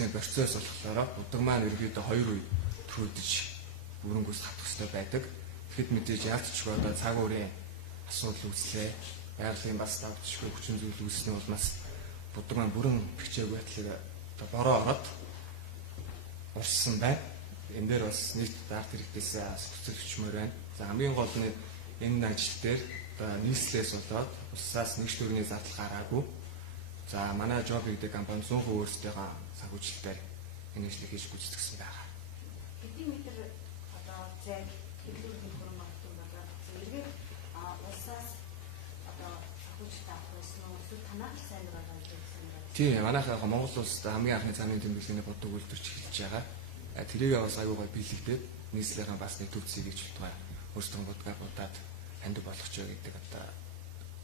тийм процесс болохоор будаг маань ерөөдөө 2 үе төрөдөж бүрөнгөөс хатах хэрэгтэй байдаг. Тэгэхэд мэдээж яалтчгүй одоо цаг уурын асуудал үүслээ. Байгалийн бас давтчгүй хүчин зүйл үүснэ бол нас будаг маань бүрэн бэхжээгүй байтлаар одоо бороо ороод урссан байна. Энэ дээр бас нийт арт хэрэгтээс хүчтэй байна. За хамгийн гол нь энэ ажил дээр одоо нийслэлээс болоод усаас нэг төрний зардал гараагүй. За манай Job гэдэг компани 100% өөрсдийнхөө санхүүжилтээр энэ ажлыг хийж гүйцэтгэсэн байгаа. Хэдийн метр одоо зээг хэвлүүлэх хөрөнгө оруулалт болоод зэрэг улсаас одоо санхүүжилт авах гэсэн нь эсвэл танах сайн байгаа гэсэн юм. Тийм, манайхаа Монгол улсад хамгийн анхны замын тэмдэглэлийн бодог үйлдвэрч эхэлж байгаа. Тэрийг бас аюу гой биелэгдээд нийслэлийн бас нэтгүүлцгийг гэж бодгаа өөрсдөө бодгаа бодаад хандив болгоч гэдэг одоо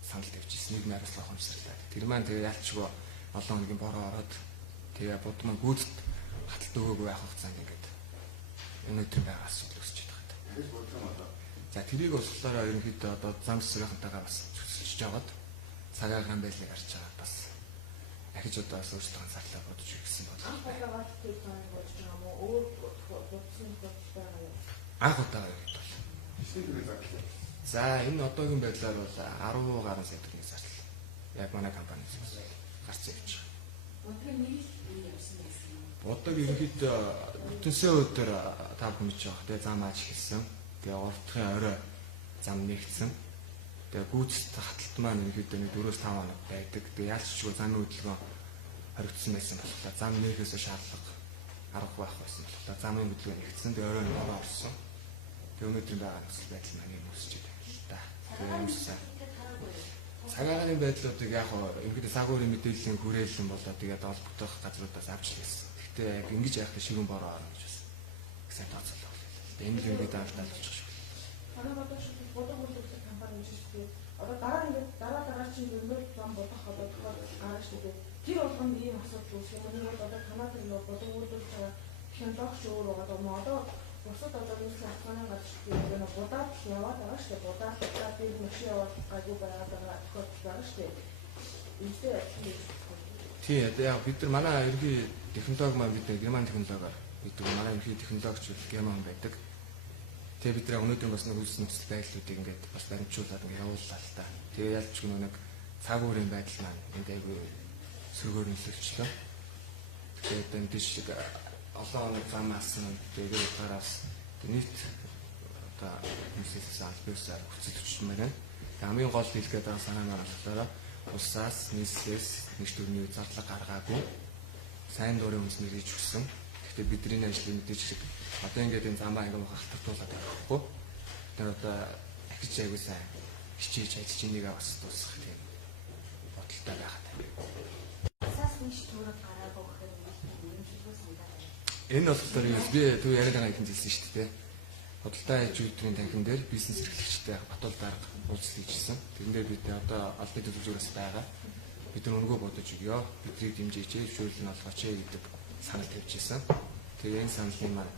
санал тавьчихсан. Нийгмийн хариуцлага ухамсарлаа. Тэр маань тэгээ ялчгүй олон хоногийн бороо ороод тэгээ бод маань гүйцэд хаталт өгөөгүй байх хугацаанд ингээд өнөөдөр байгаа асуудал үүсэж байгаа. За тэрийг болохоор ерөнхийдөө одоо зам засварынхантайгаа бас зөвсөж жагаад цагаахан байдлыг харж байгаа бас ахиж одоо бас өөрсдөө зарлаа бодож ирсэн байна. Анх удаага юу гэдэг бол. За энэ одоогийн байдлаар бол 10 гаруй сая төгрөгийн зардал. Яг манай компаниас гарсан явж байгаа. Бодог ерөнхийдөө бүтэнсээ өдөр та бүхэн мэдж байгаа. Тэгээ зам ааж хэлсэн. Тэгээ уртхын орой зам нэгдсэн. Тэгээ гүйцэд хаталт маань ерөнхийдөө 4-5 хоног байдаг. Тэгээ яалчгүй замын хөдөлгөөн хоригдсан байсан болохоор зам нээхээс шаардлага арга байх байсан болохоор замын хөдөлгөөн нэгдсэн. Тэгээ орой нь бороо орсон. Тэгээ өнөөдөр байгаа нөхцөл байдал маань юм өсөж байгаа юм л да. Тэгээ юмсаа цагаагийн байдлуудыг яг ерөнхийдөө сагуурын мэдээллийн хүрээлэн болоо тэгээд олбогдох газруудаас авч ирсэн. Гэхдээ яг ингэж яах вэ ширүүн бороо орно гэж бас сайн тооцоолоо. Тэгээд энэ л ерөнхийдөө анхтаалж байгаа шүү. Манай бодог үйлдвэрлэх компани гэж шүү дээ. Одоо дараа чинь дөрвөл зам бодох одоо гараа шүү дээ. Тэр болгонд ийм асуудал үүсгэж байгаа. Нэг бол одоо танаа тэр бодог үйлдвэрлэж байгаа технологич өөр байгаа. Одоо бусад одоо нийслэл ахманы газар нэг будаад яваад байгаа шүү дээ. Будаад тэр машин яваад гайгүй байгаад байгаа тохиолдол байгаа шүү дээ. Тийм яг бид нар манай ерөнхий технологи маань бид герман технологиор гэдэг манай ерөнхий технологич герман байдаг. Тэгээ бид нар өнөөдөр бас нэг үйлс нөхцөл байдлуудыг ингээд бас баримтжуулаад ингээд явууллаа л та. Тэгээ ялч нэг цаг уурын байдал маань энд айгүй сөргөөр нөлөөлчлөө. Тэгээд энэ тийш олон хоног зам алсан тэгээд гараас нийт одоо хүмүүсээс албаасаа хүчилж байна. Хамгийн гол хэлгээд байгаа санаа маань болохоор улсаас нийслэлээс нэг төрний зарлага гаргаагүй сайн дурын хүмүүс нэрийж өгсөн. Гэхдээ бидний ажлын мэдээж шиг одоо ингээд энэ замаа ингээд халтартуулаад байхгүй. Тэр одоо ахиж аягүй сайн хичээж ажиллаж энийг бас дуусгах тийм бодолтой байгаад байна. Улсаас нэг төрөг гараагүй гэхээр юм шиг санагдаад байна. Энэ болохоор би төв яриад байгаа юм хэлсэн шүү дээ. Худалдаа аж үйлдвэрийн танхим дээр бизнес эрхлэгчтэй батул дарга уулзалт хийжсэн. Тэрэн дээр бид одоо албан төлөвлөгөөс байгаа. Бид нар өнгөө бодож өгөө. Бидний дэмжиж зөвшөөрөл нь олгооч гэдэг санал тавьжсэн. Тэгээ энэ саналын маань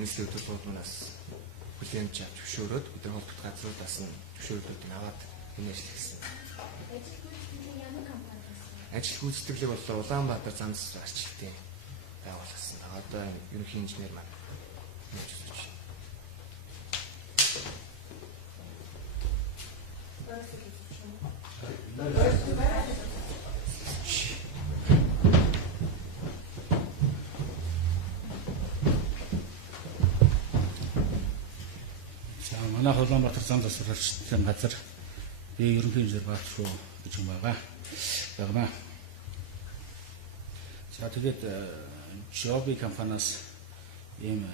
нийслэлийн төлөвлөгөөнөөс хүлээмж авч зөвшөөрөөд бид нар холбогд газруудаас нь зөвшөөрлүүдийг аваад энэ ажил хийсэн. Ажил гүйцэтгэлэг боллоо Улаанбаатар зам засвар арчилтын байгуулсан. Одоо ерөнхий инженер маань хийж байна. Манай Улаанбаатар зам засвар арчилтын газар би ерөнхий инженер Баатаршуу гэж юм байгаа. За тэгээд Job компаниас ийм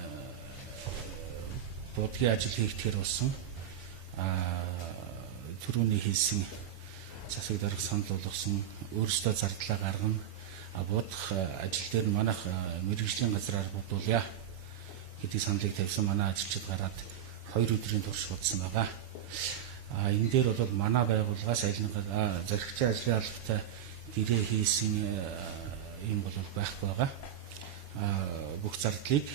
бодгийн ажил хийгдэхэр болсон. Түрүүний хийсэн засаг дарга санал болгосон өөрөөсөө зардлаа гаргана. Бодох ажил дээр манайх мэргэжлийн газраар бодуулъя гэдэг саналыг тавьсан. Манай ажилчид гараад 2 өдрийн турш бодсон байгаа. Энэ дээр бол манай байгууллагаас заригчийн ажлын албатай гэрээ хийсэн юм бол байхгүй байгаа. Бүх зардлыг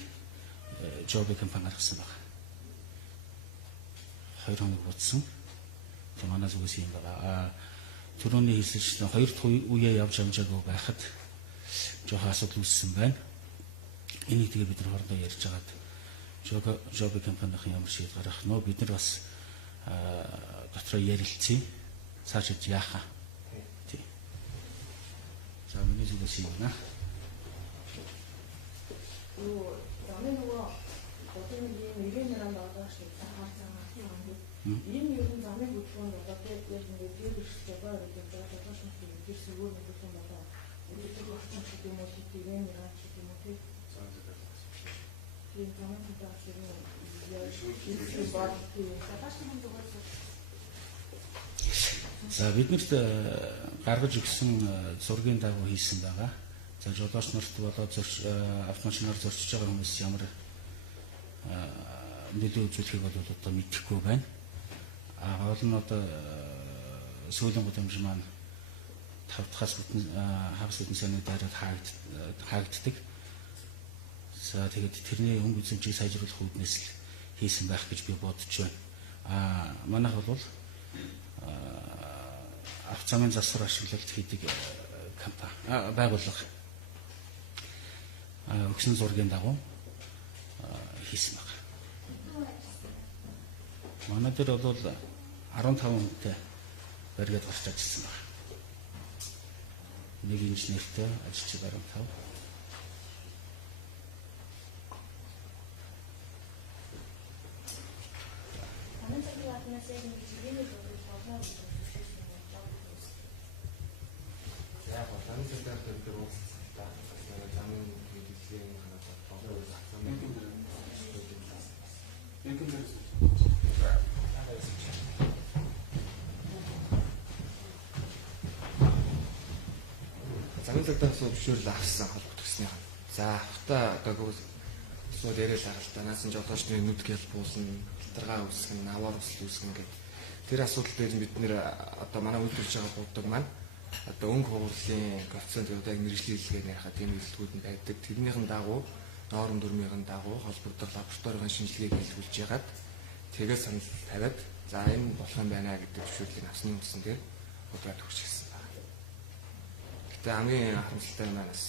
Job компани гаргасан байна. 2 хоног бодсон. Тэг манай зүгээс юм байгаа. Түрүүний хэлсэнчлэн 2 дахь үеэ явж амжаагүй байхад жоохон асуудал үүссэн байна. энийг тэгээ бид нар хоорондоо ярьж хагаад Joby компанийн ямар шийд гарах нөө бид нар бас дотроо ярилцъя. Цаашид яахаа. Тий. За миний зүгээс юм байна. Юу замын нөгөө бодгийн ийм 90 ороо шиг хаалцсан юм. Ийм ер нь замын хөдөлгөөнд одоо яг ингээд дээр ирсэн байгаа гэдэг байгаа шууд тэр сүүр нэгэн болоо. Өөрөөр орчин шиг юм уу тийм юм яа ч юм уу тийм. Тийм замын хөдөлгөөн За биднэрт гаргаж өгсөн зургийн дагуу хийсэн байгаа. За жолооч нарт болоод автомашинаар зорчиж байгаа хүмүүс ямар нөлөө үзүүлэхийг бол одоо мэдэхгүй байна. Гол нь одоо сүүлийн гудамж маань 5 дахь хагас бүтэн сарны дараад хаагддаг. За тэгээд тэрний өнгө үзэмжийг сайжруулах үүднээс л хийсэн байх гэж би бодож байна. Манайх бол авто замын засвар ашиглалт хийдэг компани байгууллага өгсөн зургийн дагуу хийсэн байна. Манай дээр бол 15 хүнтэй барьгаад гарч ажилласан байна. Нэг инженертэй ажилч 15. Яг замын цагдаа дээр уулзалтаа замын мэдээллийн ханаад тоглож замын замын цагдаас зөвшөөрөл авсан холбогдсны хан. За автаа одоо сууд яриад байгаа л да. Наасан жолоочны нүд гэл буусан, хилтаргаа үүсгэн, наваар усл үүсгэн гэдэг. Тэр асуудал дээр бид нэр одоо манай үйлдвэрч байгаа буудаг маань одоо өнгө хуурлын коэффициент яг мэрэгжлийн хэллэгээр ярихад тийм үйлдэлгүүд нь байдаг. Тэрнийхэн дагуу норм дүрмийн дагуу холбогдох лабораторийн шинжилгээг хийлгүүлж ягаад тэгээд санал тавиад за энэ болох юм байна гэдэг зөвшөөрлийг авсны үндсэн дээр удаад хүрч ирсэн байна. Гэтэ хамгийн харамсалтай нь манаас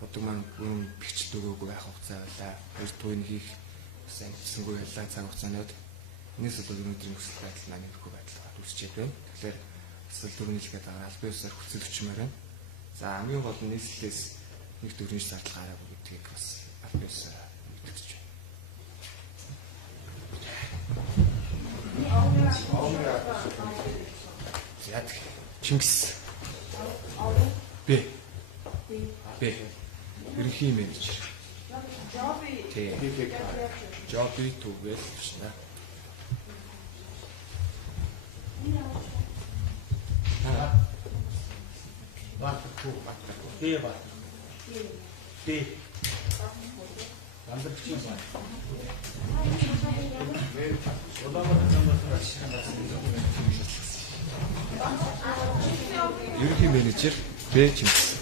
бодог маань бүрэн бичдэг өгөөгүй байх хугацаа байлаа. Хоёр туйн хийх сайн хийсэнгүй байлаа цаг хугацаанд. Энэс бол өнөөдрийн өсөлт байдал маань нэмэхгүй байдал үүсчээд байна. Тэгэхээр эсвэл төрнөлгээд байгаа аль биесээр хүчил өчмөр байна. За хамгийн гол нь нийслэлээс нэг дөрвөн зардал гараагүй гэдгийг бас аль биесээр мэдчихэж байна. Яг Чингис. Б. Ерөнхий менежер. Joby түгэл шнэ. Батгүй. Д. Ламберчин байна. Ерөнхий менежер Б. Чингис.